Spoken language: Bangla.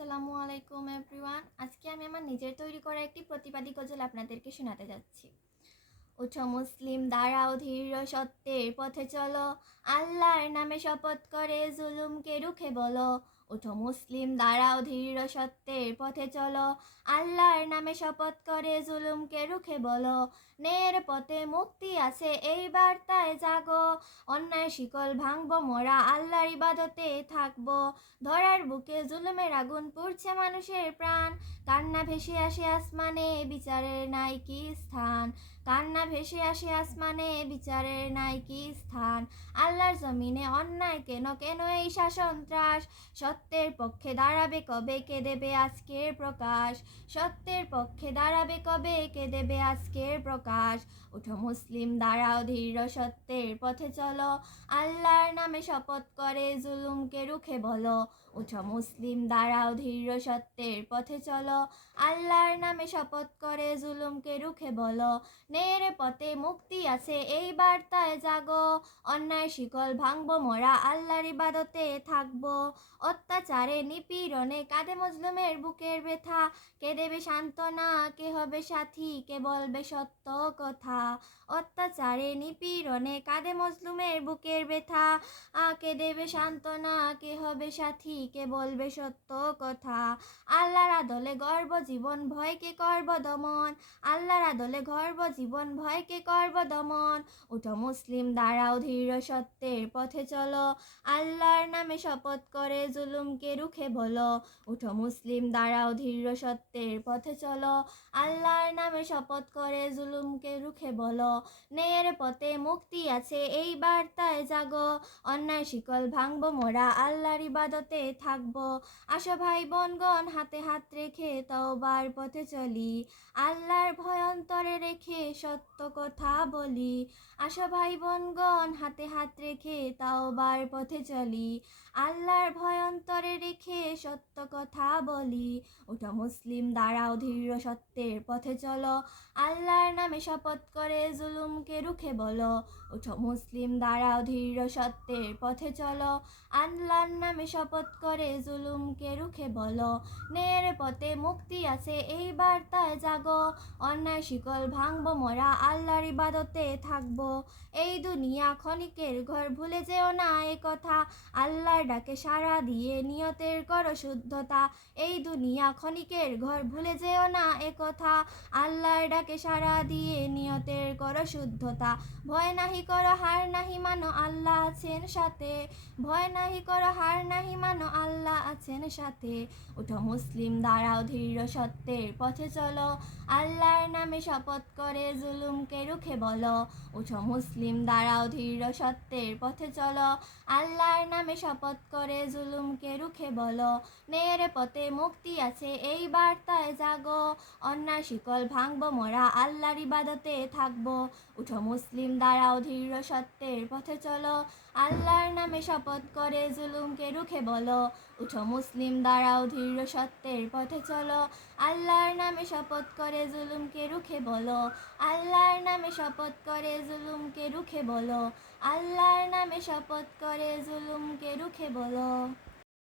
আসসালামু আলাইকুম এভরিওয়ান। আজকে আমি আমার নিজের তৈরি করা একটি প্রতিবাদী গজল আপনাদেরকে শোনাতে যাচ্ছি। উঠো মুসলিম, দাঁড়াও ধীর সত্যের পথে চলো। আল্লাহর নামে শপথ করে, জুলুমকে রুখে বলো। উঠো মুসলিম, দাঁড়াও ধীর সত্যের পথে চলো। আল্লাহর নামে শপথ করে জুলুমকে রুখে বলো। নের পথে মুক্তি আছে এই বার্তায় জাগো। অন্যায় শিকল ভাঙবো, মোরা আল্লাহর ইবাদতে থাকব। ধরার বুকে জুলুমের আগুন পুড়ছে মানুষের প্রাণ। কান্না ভেসে আসে আসমানে, বিচারের নাই কি স্থান? কান্না ভেসে আসে আসমানে, বিচারের নাই কি স্থান? আল্লাহর জমিনে অন্যায় কেন কেন এই শাসন ত্রাস? সত্যের পক্ষে দাঁড়াবে কবে, কে দেবে আজকের প্রকাশ? সত্যের পক্ষে দাঁড়াবে কবে, কে দেবে আজকের প্রকাশ? উঠো মুসলিম, দাঁড়াও ধীর সত্যের পথে চলো। আল্লাহর নামে শপথ করে, জুলুমকে রুখে বলো। উঠো মুসলিম, দাঁড়াও ধীর সত্যের পথে চলো। আল্লাহর নামে শপথ করে, জুলুমকে রুখে বলো। নের পথে মুক্তি আছে, এই বার্তায় জাগো। অন্যায় শিকল ভাঙবো, মোরা আল্লাহর ইবাদতে থাকব। অত্যাচারে নিপীড়নে কাঁদে মজলুমের বুকের ব্যথা। কে দেবে সান্ত্বনা, কে হবে সাথী, কে বলবে সত্য কথা? অত্যাচারে নিপীড়নে কাঁদে মজলুমের বুকের ব্যথা। কে দেবে সান্ত্বনা, কে হবে সাথী, কে বলবে সত্য কথা? আদলে গর্ব জীবন, ভয়কে করব দমন। আল্লাহর আদলে গর্ব জীবন, ভয়কে করব দমন। উঠো মুসলিম, দাঁড়াও ধীর সত্যের পথে চলো। আল্লাহর নামে শপথ করে জুলুমকে রুখে বলো। উঠো মুসলিম, দাঁড়াও ধীর সত্যের পথে চলো। আল্লাহর নামে শপথ করে জুলুমকে রুখে বলো। নের পথে মুক্তি আছে, এই বার্তায় জাগো। অন্যায় শিকল ভাঙবো মোরা, আল্লাহর ইবাদতে থাকব। আসো ভাই বোনগণ হাতে হাত রেখে তওবার পথে চলি। আল্লাহর ভয় অন্তরে রেখে সত্য কথা বলি। আসো ভাই বোনগণ হাতে হাত রেখে তাওবার পথে চলি। আল্লাহর ভয়ন্তরে রেখে সত্য কথা বলি। ওটা মুসলিম, দাঁড়াও ধীর সত্যের পথে চলো। আল্লাহর নামে শপথ করে জুলুমকে রুখে বলো। ওঠো মুসলিম, দাঁড়াও ধীর সত্যের পথে চলো। আল্লাহর নামে শপথ করে জুলুমকে রুখে বলো। নের পথে মুক্তি আছে, এই বার্তায় জাগো। অন্যায় শিকল ভাঙবো মোরা আল্লাহর ইবাদতে থাকব। এই দুনিয়া ক্ষণিকের ঘর ভুলে যেও না এ কথা। আল্লাহর ডাকে সাড়া দিয়ে নিয়তের করো শুদ্ধতা। এই দুনিয়া ক্ষণিকের ঘর ভুলে যেও না এ কথা। আল্লাহর ডাকে সাড়া দিয়ে নিয়তের করো শুদ্ধতা। ভয় নাহি করো, হার নাহি মানো, আল্লাহ আছেন সাথে। ভয় নাহি করো, হার নাহি মানো, আল্লাহ আছেন সাথে। উঠো মুসলিম, দাঁড়াও ধীর সত্যের পথে চলো। আল্লাহর নামে শপথ করে জুলুমকে রুখে বলো, উঠো মুসলিম দাঁড়াও ধীর সত্যের পথে চলো। আল্লাহর নামে শপথ করে জুলুমকে রুখে বলো নের পথে মুক্তি আছে এই বার্তায় জাগো। অন্যায় শিকল ভাঙবো, মোরা আল্লাহর ইবাদতে থাকব। উঠো মুসলিম দাঁড়াও ধীর সত্যের পথে চলো। আল্লাহর নামে শপথ করে জুলুমকে রুখে বলো, উঠো মুসলিম দাঁড়াও ধীর সত্যের পথে চলো। আল্লাহর নামে শপথ করে জুলুমকে রুখে বলো আল্লাহর নামে শপথ করে জুলুমকে রুখে বলো। আল্লাহর নামে শপথ করে জুলুমকে রুখে বলো।